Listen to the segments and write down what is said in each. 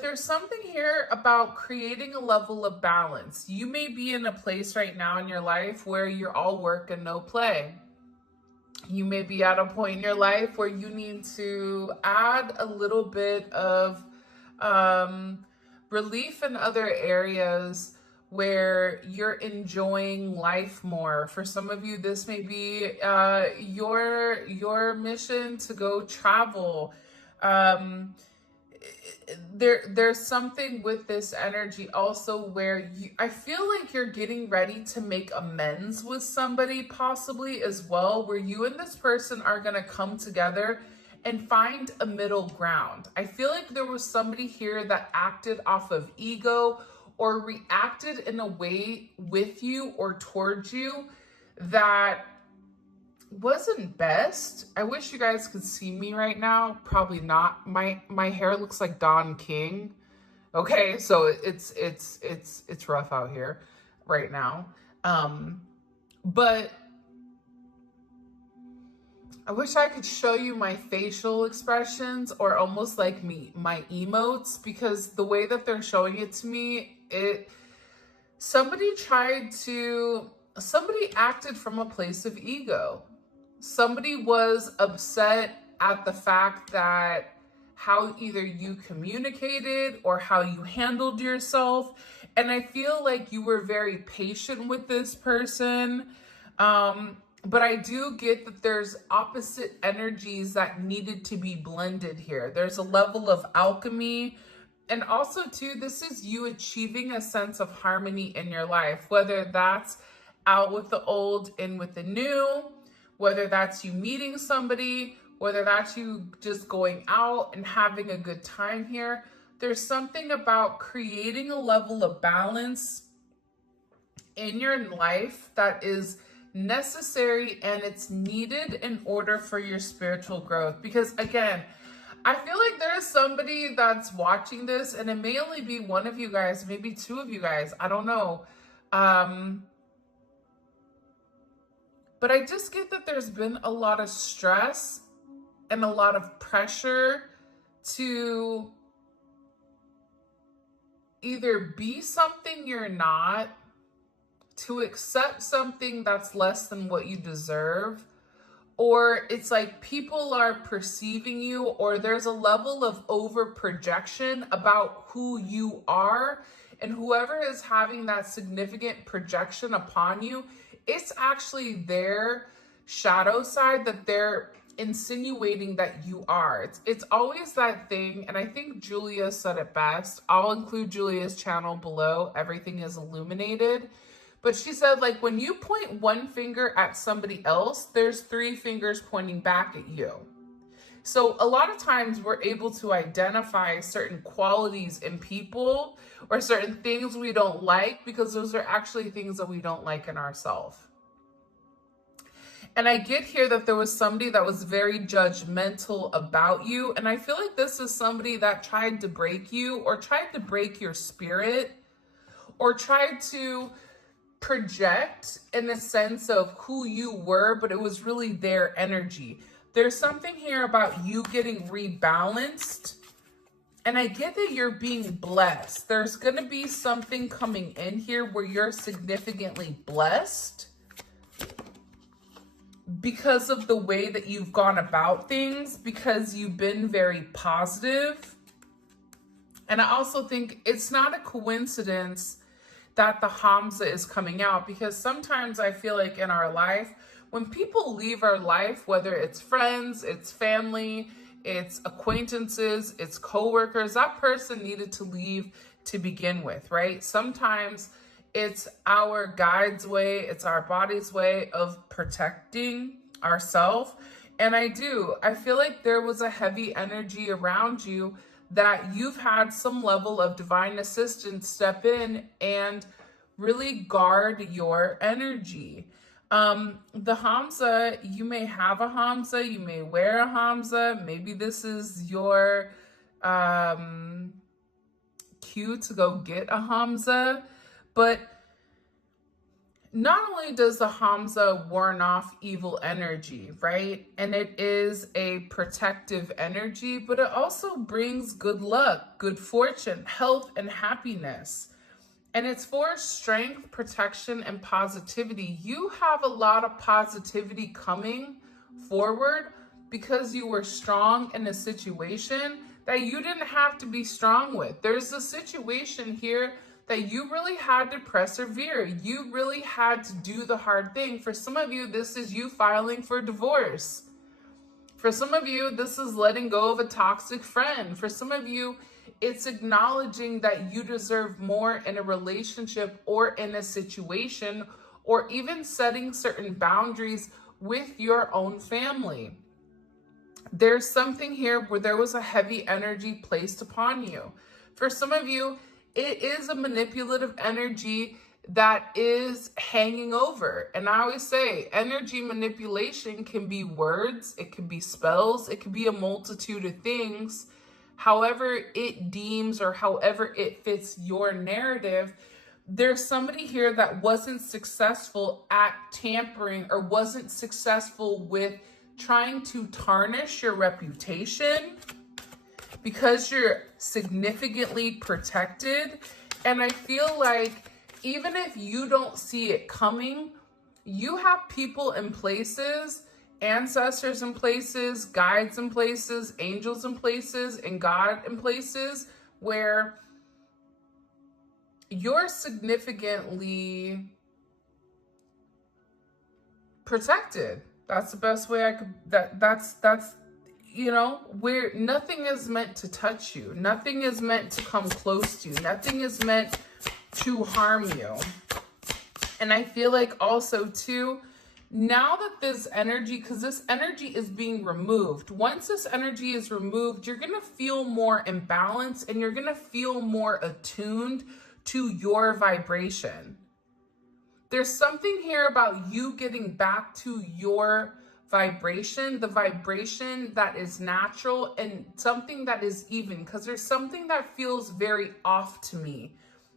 There's something here about creating a level of balance. You may be in a place right now in your life where you're all work and no play. You may be at a point in your life where you need to add a little bit of um, relief in other areas where you're enjoying life more. For some of you, this may be your mission to go travel. Um, there's something with this energy also where I feel like you're getting ready to make amends with somebody possibly as well, where you and this person are going to come together and find a middle ground. I feel like there was somebody here that acted off of ego or reacted in a way with you or towards you that wasn't best. I wish you guys could see me right now. Probably not. My hair looks like Don King. Okay, so it's rough out here right now. But I wish I could show you my facial expressions or almost like my emotes, because the way that they're showing it to me, somebody acted from a place of ego. Somebody was upset at the fact that how either you communicated or how you handled yourself. And I feel like you were very patient with this person. But I do get that there's opposite energies that needed to be blended here. There's a level of alchemy. And also too, this is you achieving a sense of harmony in your life, whether that's out with the old, in with the new, whether that's you meeting somebody, whether that's you just going out and having a good time here. There's something about creating a level of balance in your life that is necessary and it's needed in order for your spiritual growth. Because again, I feel like there's somebody that's watching this, and it may only be one of you guys, maybe two of you guys, I don't know. But I just get that there's been a lot of stress and a lot of pressure to either be something you're not, to accept something that's less than what you deserve, or it's like people are perceiving you, or there's a level of over projection about who you are, and whoever is having that significant projection upon you, it's actually their shadow side that they're insinuating that you are. It's always that thing, and I think Julia said it best. I'll include Julia's channel below. Everything is illuminated. But she said, like, when you point one finger at somebody else, there's three fingers pointing back at you. So a lot of times we're able to identify certain qualities in people or certain things we don't like because those are actually things that we don't like in ourselves. And I get here that there was somebody that was very judgmental about you. And I feel like this is somebody that tried to break you or tried to break your spirit or tried to project in the sense of who you were, but it was really their energy. There's something here about you getting rebalanced. And I get that you're being blessed. There's going to be something coming in here where you're significantly blessed because of the way that you've gone about things, because you've been very positive. And I also think it's not a coincidence that the Hamza is coming out, because sometimes I feel like in our life, when people leave our life, whether it's friends, it's family, it's acquaintances, it's coworkers, that person needed to leave to begin with, right? Sometimes it's our guide's way, it's our body's way of protecting ourselves. And I feel like there was a heavy energy around you that you've had some level of divine assistance step in and really guard your energy. The Hamza, you may have a Hamza, you may wear a Hamza. Maybe this is your cue to go get a Hamza. But Not only does the Hamza warn off evil energy, right? And it is a protective energy, but it also brings good luck, good fortune, health, and happiness. And it's for strength, protection, and positivity. You have a lot of positivity coming forward because you were strong in a situation that you didn't have to be strong with. There's a situation here that you really had to persevere. You really had to do the hard thing. For some of you, this is you filing for divorce. For some of you, this is letting go of a toxic friend. For some of you, it's acknowledging that you deserve more in a relationship or in a situation, or even setting certain boundaries with your own family. There's something here where there was a heavy energy placed upon you. For some of you, it is a manipulative energy that is hanging over. And I always say energy manipulation can be words, it can be spells, it can be a multitude of things. However it deems or however it fits your narrative. There's somebody here that wasn't successful at tampering or wasn't successful with trying to tarnish your reputation because you're significantly protected. And I feel like even if you don't see it coming, you have people in places, ancestors in places, guides in places, angels in places, and God in places where you're significantly protected. That's the best way I could, that's, you know, where nothing is meant to touch you. Nothing is meant to come close to you. Nothing is meant to harm you. And I feel like also too, now that this energy, because this energy is being removed, once this energy is removed, you're going to feel more in balance and you're going to feel more attuned to your vibration. There's something here about you getting back to your vibration, the vibration that is natural and something that is even, because there's something that feels very off to me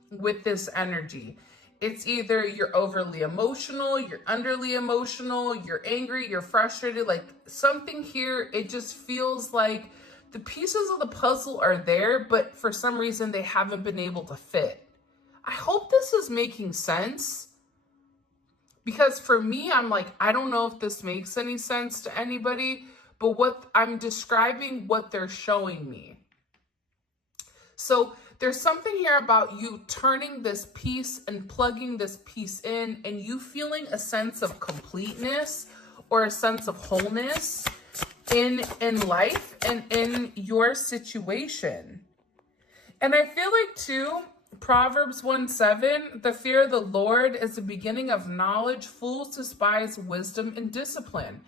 with this energy. It's either you're overly emotional, you're underly emotional, you're angry, you're frustrated, like something here, it just feels like the pieces of the puzzle are there, but for some reason they haven't been able to fit. I hope this is making sense. Because for me, I'm like, I don't know if this makes any sense to anybody, but what I'm describing, what they're showing me. So there's something here about you turning this piece and plugging this piece in and you feeling a sense of completeness or a sense of wholeness in life and in your situation. And I feel like too, Proverbs 1:7, the fear of the Lord is the beginning of knowledge. Fools despise wisdom and discipline.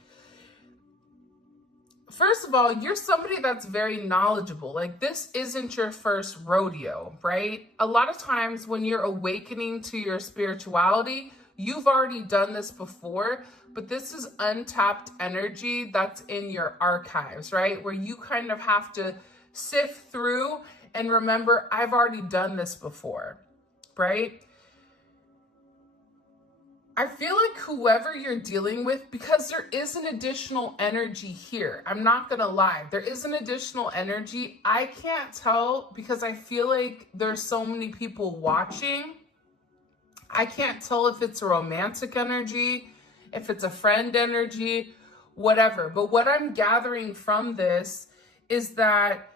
First of all, you're somebody that's very knowledgeable. Like this isn't your first rodeo, right? A lot of times when you're awakening to your spirituality, you've already done this before, but this is untapped energy that's in your archives, right? Where you kind of have to sift through and remember, I've already done this before, right? I feel like whoever you're dealing with, because there is an additional energy here. I'm not going to lie. There is an additional energy. I can't tell because I feel like there's so many people watching. I can't tell if it's a romantic energy, if it's a friend energy, whatever. But what I'm gathering from this is that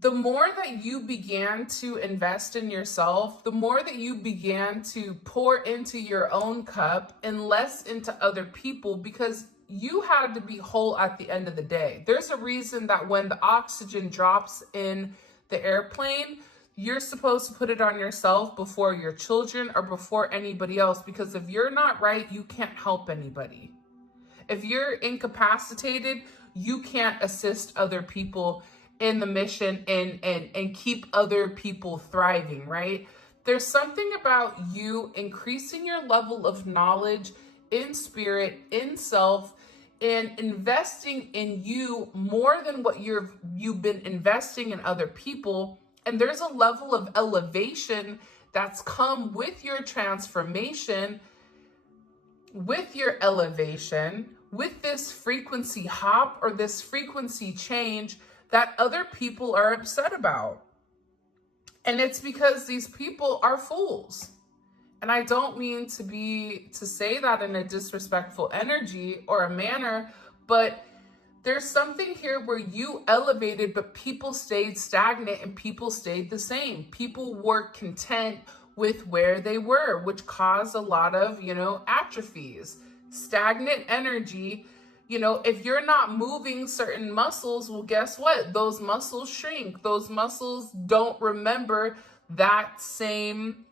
the more that you began to invest in yourself, the more that you began to pour into your own cup and less into other people, because you had to be whole at the end of the day. There's a reason that when the oxygen drops in the airplane, you're supposed to put it on yourself before your children or before anybody else, because if you're not right, you can't help anybody. If you're incapacitated, you can't assist other people in the mission and keep other people thriving, right? There's something about you increasing your level of knowledge in spirit, in self, and investing in you more than what you've been investing in other people. And there's a level of elevation that's come with your transformation, with your elevation, with this frequency hop or this frequency change that other people are upset about. And it's because these people are fools. And I don't mean to say that in a disrespectful energy or a manner, but there's something here where you elevated, but people stayed stagnant and people stayed the same. People were content with where they were, which caused a lot of, atrophies, stagnant energy. If you're not moving certain muscles, well, guess what? Those muscles shrink. Those muscles don't remember that same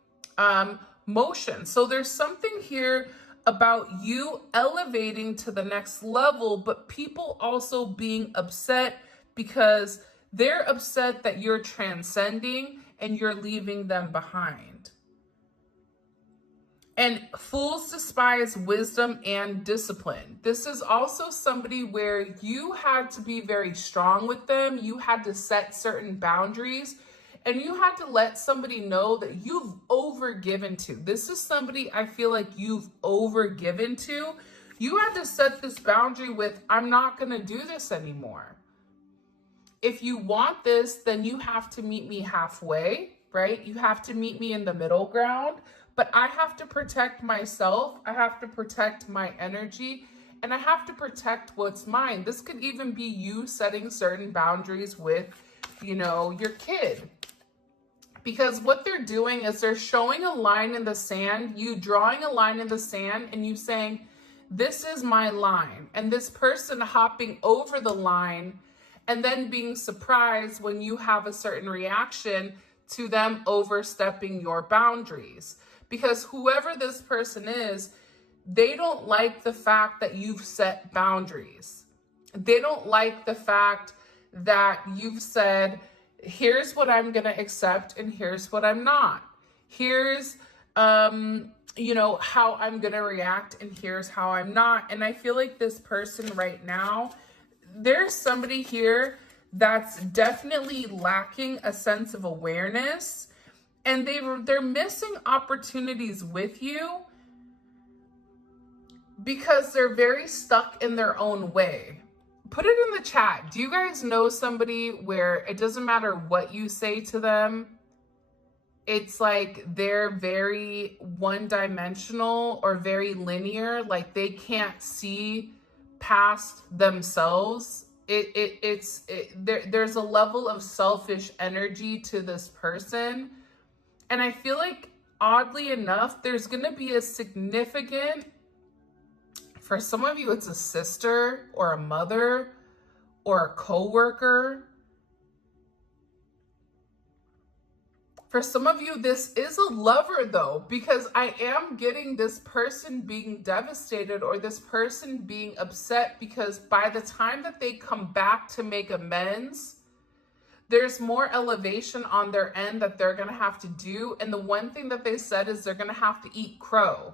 motion. So there's something here about you elevating to the next level, but people also being upset because they're upset that you're transcending and you're leaving them behind. And fools despise wisdom and discipline. This is also somebody where you had to be very strong with them. You had to set certain boundaries. And you had to let somebody know that you've overgiven to. This is somebody I feel like you've overgiven to. You had to set this boundary with, I'm not going to do this anymore. If you want this, then you have to meet me halfway, right? You have to meet me in the middle ground. But I have to protect myself. I have to protect my energy. And I have to protect what's mine. This could even be you setting certain boundaries with, your kid. Because what they're doing is they're showing a line in the sand, you drawing a line in the sand, and you saying, this is my line. And this person hopping over the line and then being surprised when you have a certain reaction to them overstepping your boundaries. Because whoever this person is, they don't like the fact that you've set boundaries. They don't like the fact that you've said, here's what I'm going to accept and here's what I'm not. Here's, how I'm going to react and here's how I'm not. And I feel like this person right now, there's somebody here that's definitely lacking a sense of awareness, and they're missing opportunities with you because they're very stuck in their own way. Put it in the chat. Do you guys know somebody where it doesn't matter what you say to them? It's like they're very one-dimensional or very linear. Like they can't see past themselves. There's a level of selfish energy to this person. And I feel like, oddly enough, there's going to be a significant, for some of you, it's a sister or a mother or a coworker. For some of you, this is a lover though, because I am getting this person being devastated or this person being upset because by the time that they come back to make amends, there's more elevation on their end that they're going to have to do. And the one thing that they said is they're going to have to eat crow.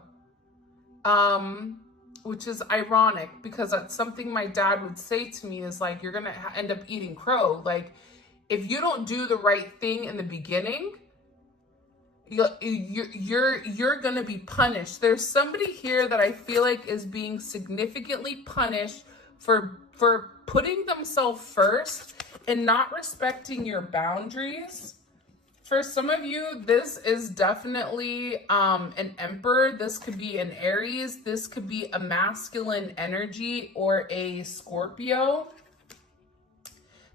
Which is ironic because that's something my dad would say to me is like, you're going to end up eating crow. Like if you don't do the right thing in the beginning, you're going to be punished. There's somebody here that I feel like is being significantly punished for putting themselves first and not respecting your boundaries. For some of you, this is definitely an Emperor. This could be an Aries. This could be a masculine energy or a Scorpio.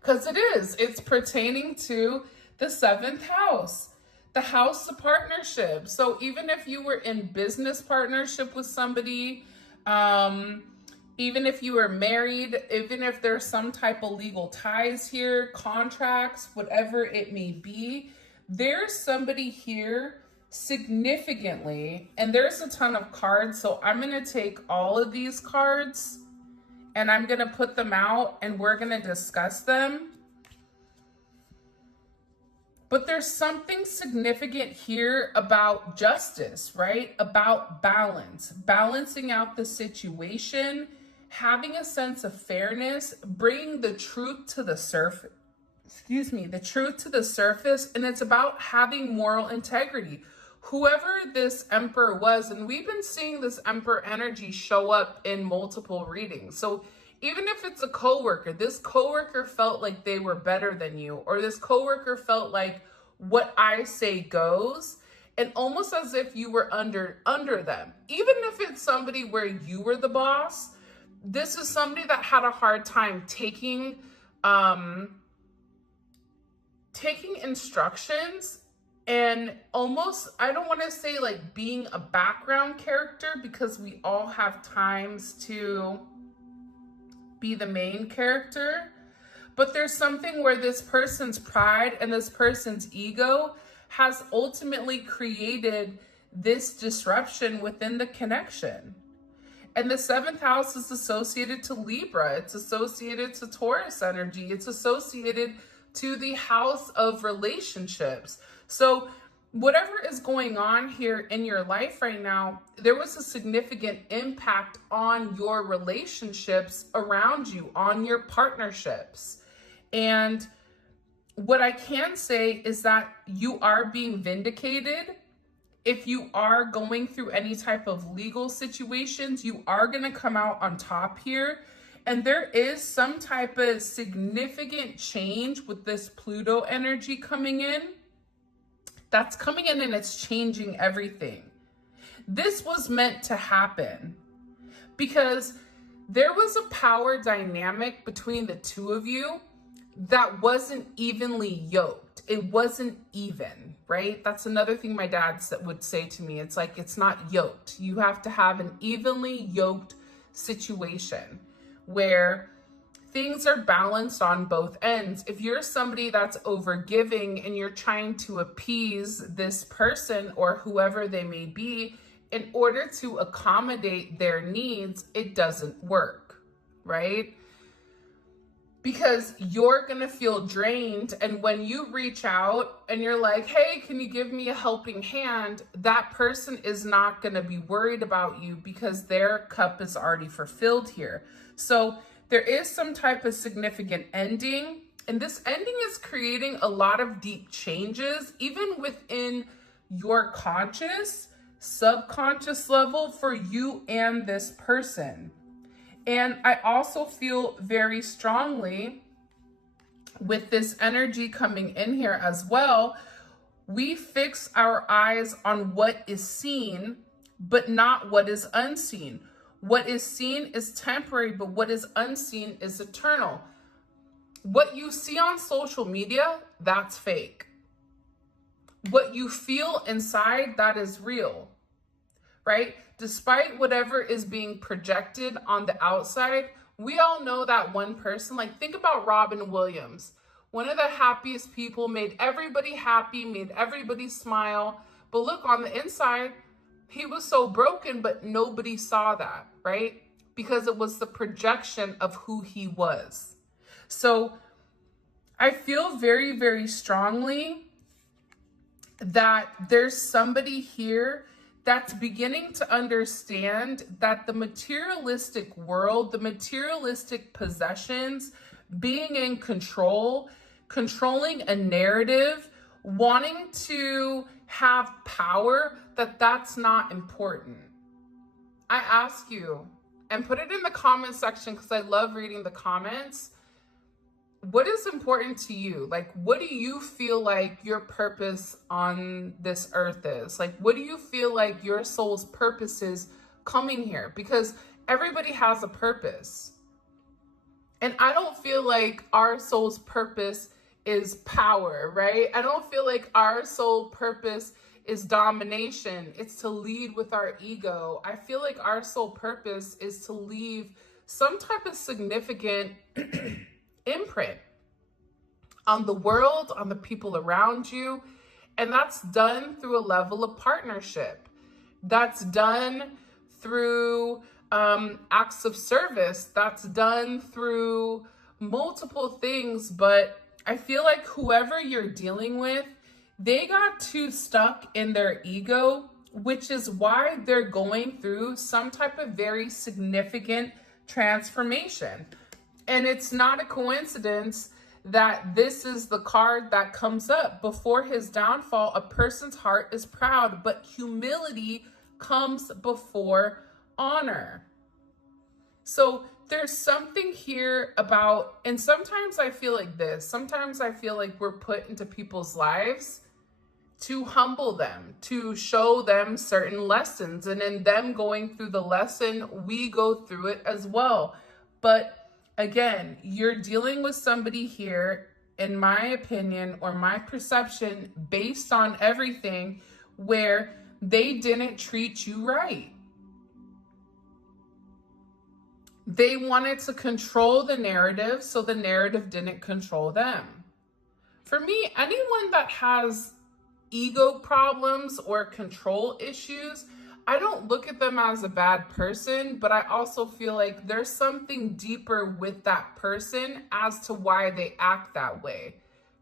Because it is. It's pertaining to the 7th house, the house of partnership. So even if you were in business partnership with somebody, even if you were married, even if there's some type of legal ties here, contracts, whatever it may be, there's somebody here significantly, and there's a ton of cards. So I'm going to take all of these cards and I'm going to put them out and we're going to discuss them. But there's something significant here about justice, right? About balance, balancing out the situation, having a sense of fairness, bringing the truth to the surface. The truth to the surface. And it's about having moral integrity. whoever this Emperor was, and we've been seeing this Emperor energy show up in multiple readings. So even if it's a coworker, this coworker felt like they were better than you, or this coworker felt like what I say goes, and almost as if you were under them. Even if it's somebody where you were the boss, this is somebody that had a hard time taking instructions, and almost, I don't want to say like being a background character, because we all have times to be the main character, but there's something where this person's pride and this person's ego has ultimately created this disruption within the connection. And the 7th house is associated to Libra. It's associated to Taurus energy. It's associated to the house of relationships. So whatever is going on here in your life right now, there was a significant impact on your relationships around you, on your partnerships. And what I can say is that you are being vindicated. If you are going through any type of legal situations, you are going to come out on top here. And there is some type of significant change with this Pluto energy coming in. That's coming in and it's changing everything. This was meant to happen because there was a power dynamic between the two of you that wasn't evenly yoked. It wasn't even, right? That's another thing my dad would say to me. It's like, it's not yoked. You have to have an evenly yoked situation where things are balanced on both ends. If you're somebody that's overgiving and you're trying to appease this person or whoever they may be in order to accommodate their needs, it doesn't work, right? Because you're gonna feel drained, and when you reach out and you're like, hey, can you give me a helping hand? That person is not gonna be worried about you because their cup is already fulfilled here. So there is some type of significant ending, and this ending is creating a lot of deep changes, even within your conscious, subconscious level for you and this person. And I also feel very strongly with this energy coming in here as well, we fix our eyes on what is seen, but not what is unseen. What is seen is temporary, but what is unseen is eternal. What you see on social media, that's fake. What you feel inside, that is real, right? Despite whatever is being projected on the outside, we all know that one person. Like, think about Robin Williams, one of the happiest people, made everybody happy, made everybody smile. But look, on the inside, he was so broken, but nobody saw that, right? Because it was the projection of who he was. So I feel very, very strongly that there's somebody here that's beginning to understand that the materialistic world, the materialistic possessions, being in control, controlling a narrative, wanting to have power, that's not important. I ask you, and put it in the comment section because I love reading the comments. What is important to you? Like, what do you feel like your purpose on this earth is? Like, what do you feel like your soul's purpose is coming here? Because everybody has a purpose. And I don't feel like our soul's purpose is power, right? I don't feel like our soul purpose is domination. It's to lead with our ego. I feel like our soul purpose is to leave some type of significant imprint on the world, on the people around you. And that's done through a level of partnership. That's done through acts of service. That's done through multiple things. But I feel like whoever you're dealing with, they got too stuck in their ego, which is why they're going through some type of very significant transformation. And it's not a coincidence that this is the card that comes up. Before his downfall, a person's heart is proud, but humility comes before honor. So there's something here about, and sometimes I feel like this, sometimes I feel like we're put into people's lives to humble them, to show them certain lessons. And in them going through the lesson, we go through it as well. But again, you're dealing with somebody here, in my opinion, or my perception, based on everything, where they didn't treat you right. They wanted to control the narrative, so the narrative didn't control them. For me, anyone that has ego problems or control issues, I don't look at them as a bad person, but I also feel like there's something deeper with that person as to why they act that way.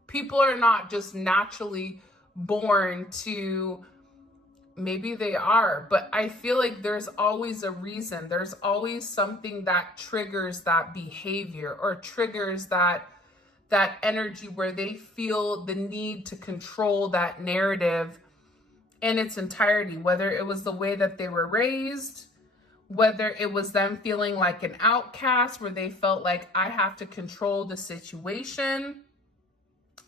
People are not just naturally born to, maybe they are, but I feel like there's always a reason. There's always something that triggers that behavior or triggers that energy where they feel the need to control that narrative in its entirety, whether it was the way that they were raised, whether it was them feeling like an outcast where they felt like, I have to control the situation.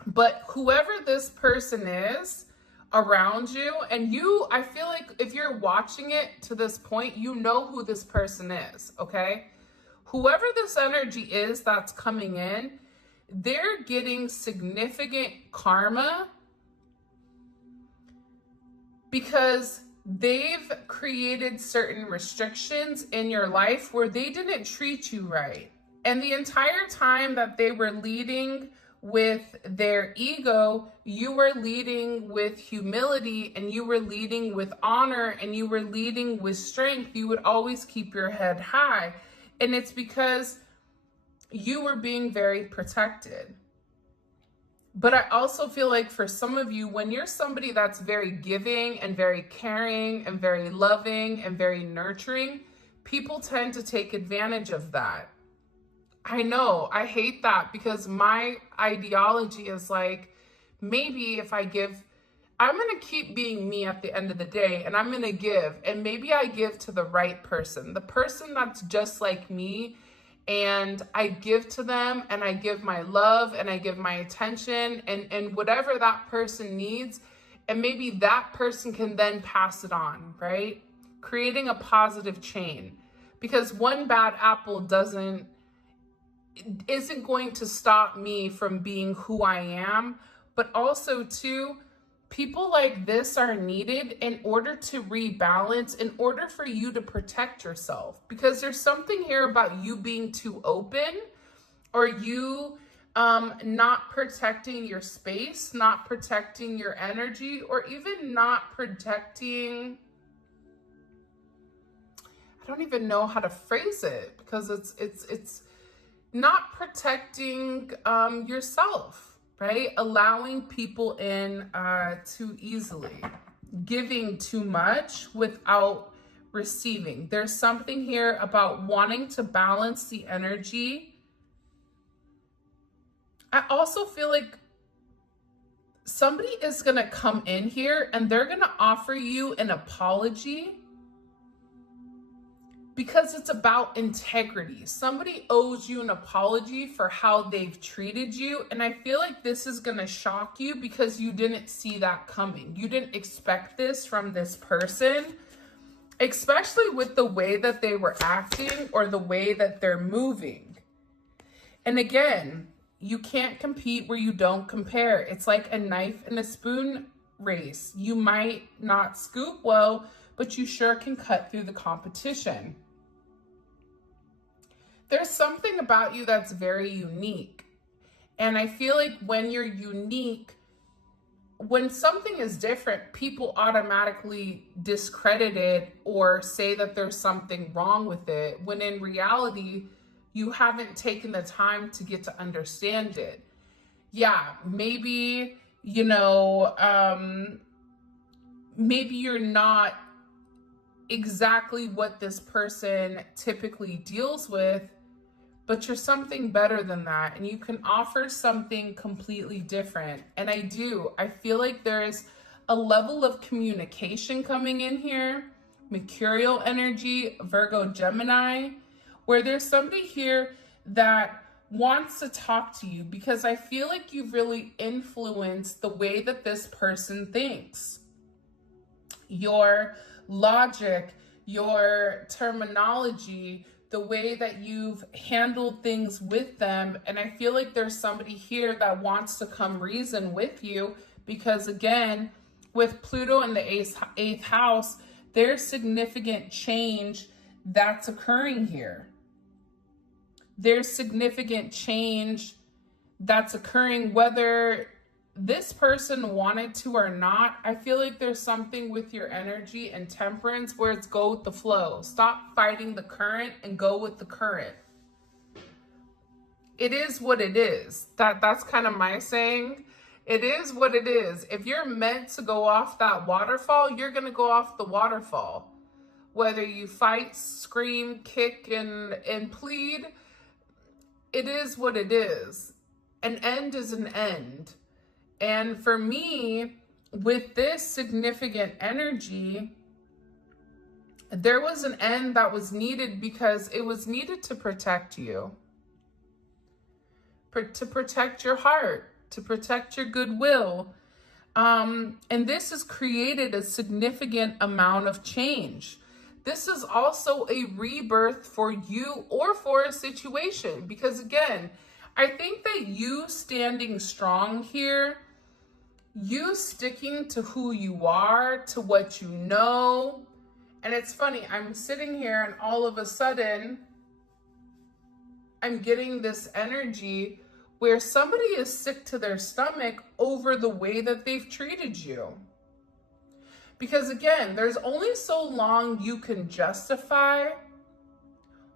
But whoever this person is around you, and you, I feel like if you're watching it to this point, you know who this person is, okay? Whoever this energy is that's coming in, they're getting significant karma because they've created certain restrictions in your life where they didn't treat you right. And the entire time that they were leading with their ego, you were leading with humility, and you were leading with honor, and you were leading with strength. You would always keep your head high. And it's because you were being very protected. But I also feel like for some of you, when you're somebody that's very giving and very caring and very loving and very nurturing, people tend to take advantage of that. I know, I hate that, because my ideology is like, maybe if I give, I'm going to keep being me at the end of the day, and I'm going to give, and maybe I give to the right person, the person that's just like me, and I give to them, and I give my love, and I give my attention, and whatever that person needs, and maybe that person can then pass it on, right? Creating a positive chain, because one bad apple isn't going to stop me from being who I am, but also too, people like this are needed in order to rebalance, in order for you to protect yourself, because there's something here about you being too open, or you not protecting your space, not protecting your energy, or even not protecting, I don't even know how to phrase it, because it's not protecting yourself, right? Allowing people in too easily, giving too much without receiving. There's something here about wanting to balance the energy. I also feel like somebody is going to come in here and they're going to offer you an apology, because it's about integrity. Somebody owes you an apology for how they've treated you. And I feel like this is going to shock you because you didn't see that coming. You didn't expect this from this person, especially with the way that they were acting or the way that they're moving. And again, you can't compete where you don't compare. It's like a knife and a spoon race. You might not scoop well, but you sure can cut through the competition. There's something about you that's very unique. And I feel like when you're unique, when something is different, people automatically discredit it or say that there's something wrong with it, when in reality, you haven't taken the time to get to understand it. Yeah, maybe, maybe you're not exactly what this person typically deals with, but you're something better than that, and you can offer something completely different. And I feel like there's a level of communication coming in here, Mercurial energy, Virgo, Gemini, where there's somebody here that wants to talk to you, because I feel like you've really influenced the way that this person thinks. Your logic, your terminology, the way that you've handled things with them. And I feel like there's somebody here that wants to come reason with you, because again, with Pluto in the eighth house, there's significant change that's occurring here. There's significant change that's occurring whether this person wanted to or not. I feel like there's something with your energy and temperance where it's go with the flow. Stop fighting the current and go with the current. It is what it is. That's kind of my saying. It is what it is. If you're meant to go off that waterfall, you're going to go off the waterfall. Whether you fight, scream, kick, and plead, it is what it is. An end is an end. And for me, with this significant energy, there was an end that was needed because it was needed to protect you. To protect your heart, to protect your goodwill. And this has created a significant amount of change. This is also a rebirth for you or for a situation, because again, I think that you standing strong here, you sticking to who you are, to what you know. And it's funny, I'm sitting here and all of a sudden, I'm getting this energy where somebody is sick to their stomach over the way that they've treated you. Because again, there's only so long you can justify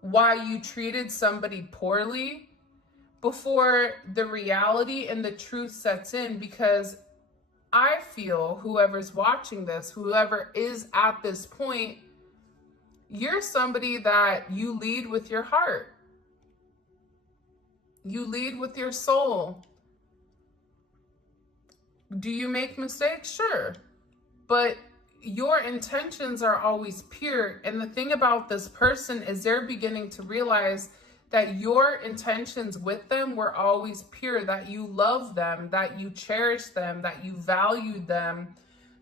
why you treated somebody poorly before the reality and the truth sets in. Because I feel whoever's watching this, whoever is at this point, you're somebody that you lead with your heart. You lead with your soul. Do you make mistakes? Sure. But your intentions are always pure. And the thing about this person is they're beginning to realize that your intentions with them were always pure, that you love them, that you cherish them, that you value them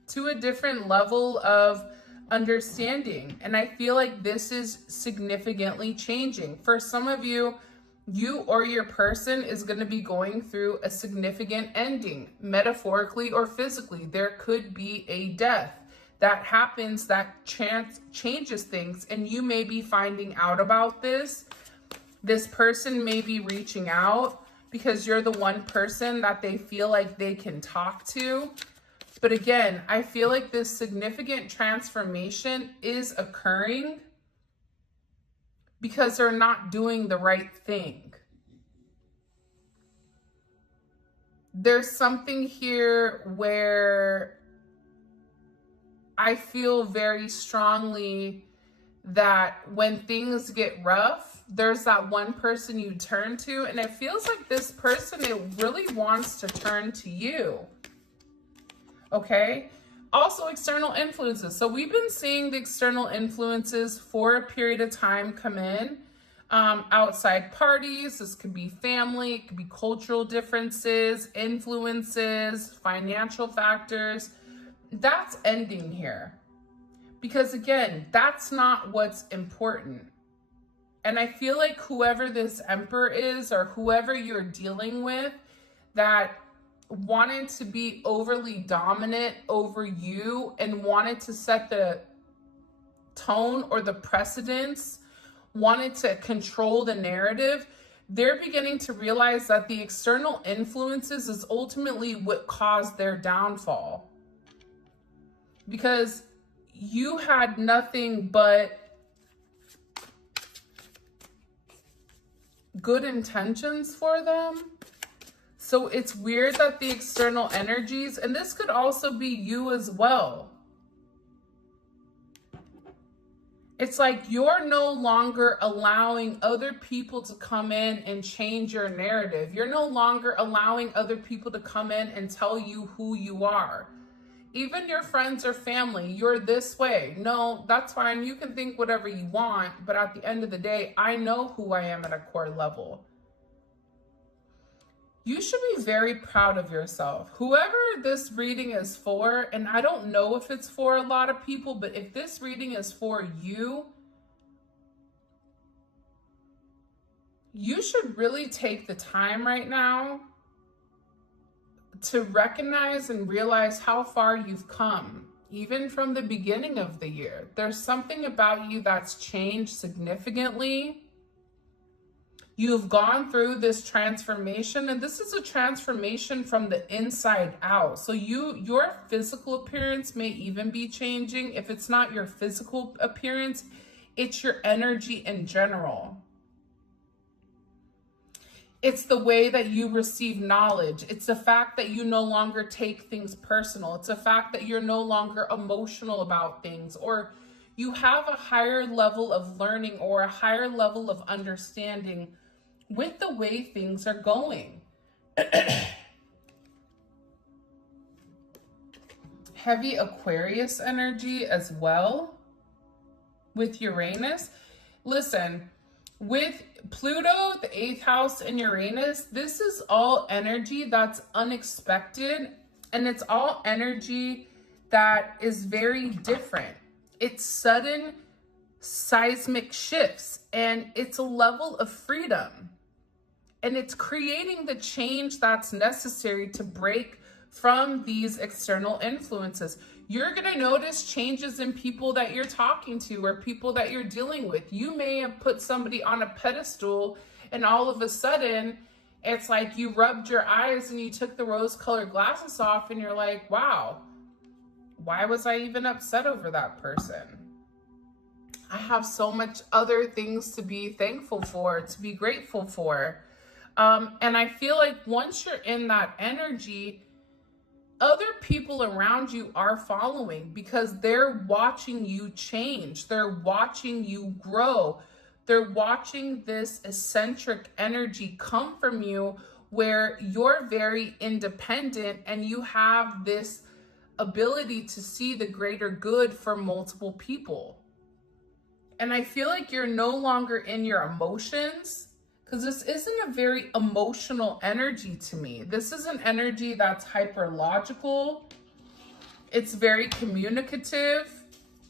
to a different level of understanding. And I feel like this is significantly changing. For some of you, you or your person is going to be going through a significant ending, metaphorically or physically. There could be a death that happens that changes things, and you may be finding out about this. This person may be reaching out because you're the one person that they feel like they can talk to. But again, I feel like this significant transformation is occurring because they're not doing the right thing. There's something here where I feel very strongly that when things get rough, there's that one person you turn to, and it feels like this person, it really wants to turn to you. Okay? Also, external influences. So we've been seeing the external influences for a period of time come in. Outside parties, this could be family, it could be cultural differences, influences, financial factors. That's ending here. Because again, that's not what's important. And I feel like whoever this emperor is, or whoever you're dealing with that wanted to be overly dominant over you and wanted to set the tone or the precedence, wanted to control the narrative, they're beginning to realize that the external influences is ultimately what caused their downfall. Because you had nothing but good intentions for them. So it's weird that the external energies, and this could also be you as well. It's like you're no longer allowing other people to come in and change your narrative. You're no longer allowing other people to come in and tell you who you are. Even your friends or family, you're this way. No, that's fine. You can think whatever you want, but at the end of the day, I know who I am at a core level. You should be very proud of yourself. Whoever this reading is for, and I don't know if it's for a lot of people, but if this reading is for you, you should really take the time right now to recognize and realize how far you've come, even from the beginning of the year. There's something about you that's changed significantly. You've gone through this transformation, and this is a transformation from the inside out. So your physical appearance may even be changing. If it's not your physical appearance, it's your energy in general. It's the way that you receive knowledge. It's the fact that you no longer take things personal. It's the fact that you're no longer emotional about things, or you have a higher level of learning or a higher level of understanding with the way things are going. Heavy Aquarius energy as well with Uranus. Listen, with Pluto, the 8th house, and Uranus, this is all energy that's unexpected, and it's all energy that is very different. It's sudden seismic shifts, and it's a level of freedom. And it's creating the change that's necessary to break from these external influences. You're going to notice changes in people that you're talking to or people that you're dealing with. You may have put somebody on a pedestal, and all of a sudden, it's like you rubbed your eyes and you took the rose-colored glasses off, and you're like, wow, why was I even upset over that person? I have so much other things to be thankful for, to be grateful for. And I feel like once you're in that energy, other people around you are following because they're watching you change. They're watching you grow. They're watching this eccentric energy come from you where you're very independent and you have this ability to see the greater good for multiple people. And I feel like you're no longer in your emotions, because this isn't a very emotional energy to me. This is an energy that's hyper-logical. It's very communicative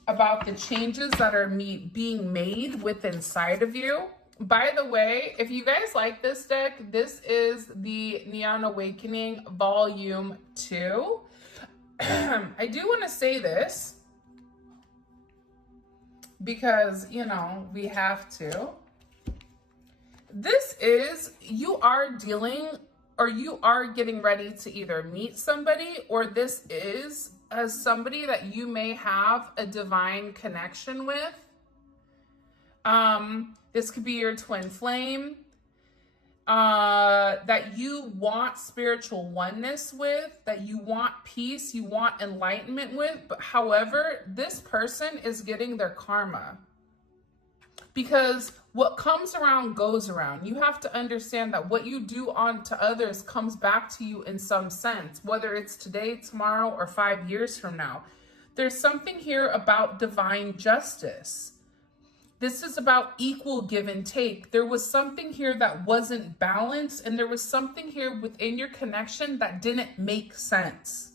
about the changes that are being made within inside of you. By the way, if you guys like this deck, this is the Neon Awakening Volume 2. I do want to say this because, you know, we have to. This is, you are dealing or you are getting ready to either meet somebody, or this is as somebody that you may have a divine connection with. This could be your twin flame that you want spiritual oneness with, that you want peace, you want enlightenment with. But however, this person is getting their karma. Because what comes around goes around. You have to understand that what you do onto others comes back to you in some sense, whether it's today, tomorrow, or 5 years from now. There's something here about divine justice. This is about equal give and take. There was something here that wasn't balanced, and there was something here within your connection that didn't make sense.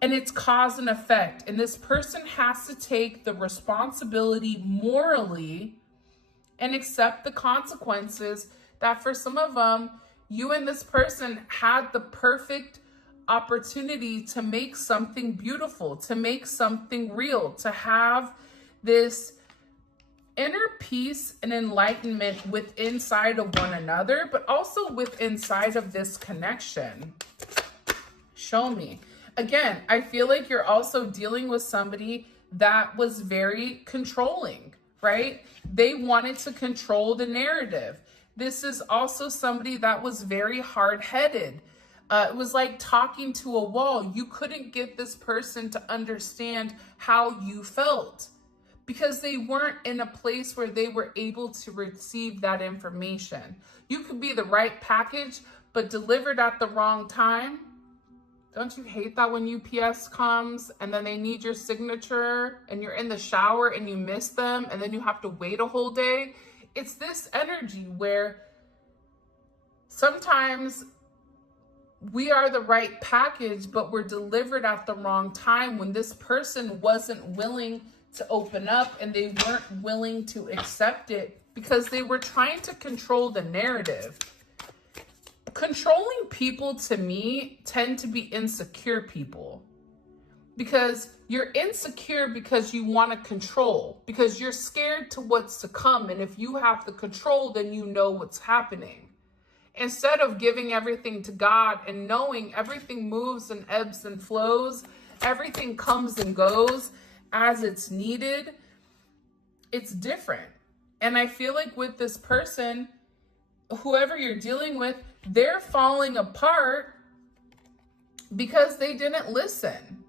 And it's cause and effect. And this person has to take the responsibility morally and accept the consequences that for some of them, you and this person had the perfect opportunity to make something beautiful, to make something real, to have this inner peace and enlightenment with inside of one another, but also with inside of this connection. Show me. Again, I feel like you're also dealing with somebody that was very controlling, right? They wanted to control the narrative. This is also somebody that was very hard-headed. It was like talking to a wall. You couldn't get this person to understand how you felt because they weren't in a place where they were able to receive that information. You could be the right package, but delivered at the wrong time. Don't you hate that when UPS comes and then they need your signature and you're in the shower and you miss them and then you have to wait a whole day? It's this energy where sometimes we are the right package, but we're delivered at the wrong time when this person wasn't willing to open up and they weren't willing to accept it because they were trying to control the narrative. Controlling people, to me, tend to be insecure people, because you're insecure because you want to control, because you're scared to what's to come. And if you have the control, then you know what's happening. Instead of giving everything to God and knowing everything moves and ebbs and flows, everything comes and goes as it's needed, it's different. And I feel like with this person, whoever you're dealing with, they're falling apart because they didn't listen.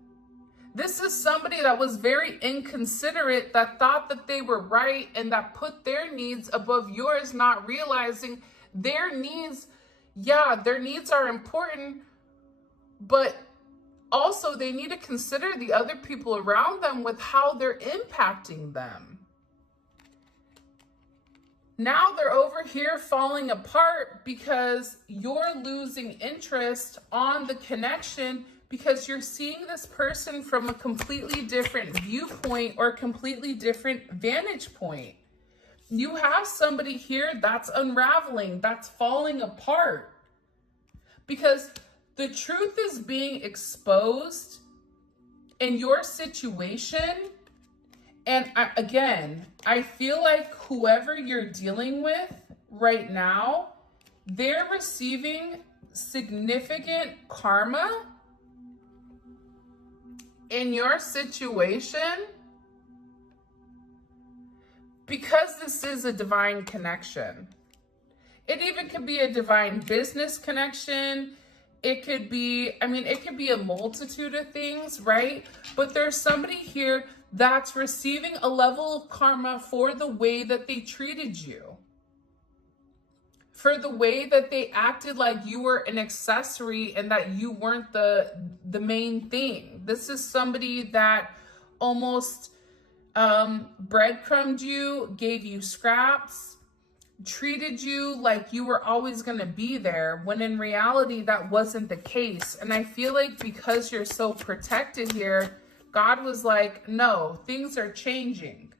This is somebody that was very inconsiderate, that thought that they were right and that put their needs above yours, not realizing their needs, their needs are important, but also they need to consider the other people around them with how they're impacting them. Now they're over here falling apart because you're losing interest on the connection because you're seeing this person from a completely different viewpoint or completely different vantage point. You have somebody here that's unraveling, that's falling apart because the truth is being exposed in your situation. And I feel like whoever you're dealing with right now, they're receiving significant karma in your situation because this is a divine connection. It even could be a divine business connection. It could be, it could be a multitude of things, right? But there's somebody here that's receiving a level of karma for the way that they treated you, for the way that they acted like you were an accessory and that you weren't the main thing. This is somebody that almost breadcrumbed you, gave you scraps, treated you like you were always going to be there, when in reality that wasn't the case. And I feel like because you're so protected here, God was like, no, things are changing.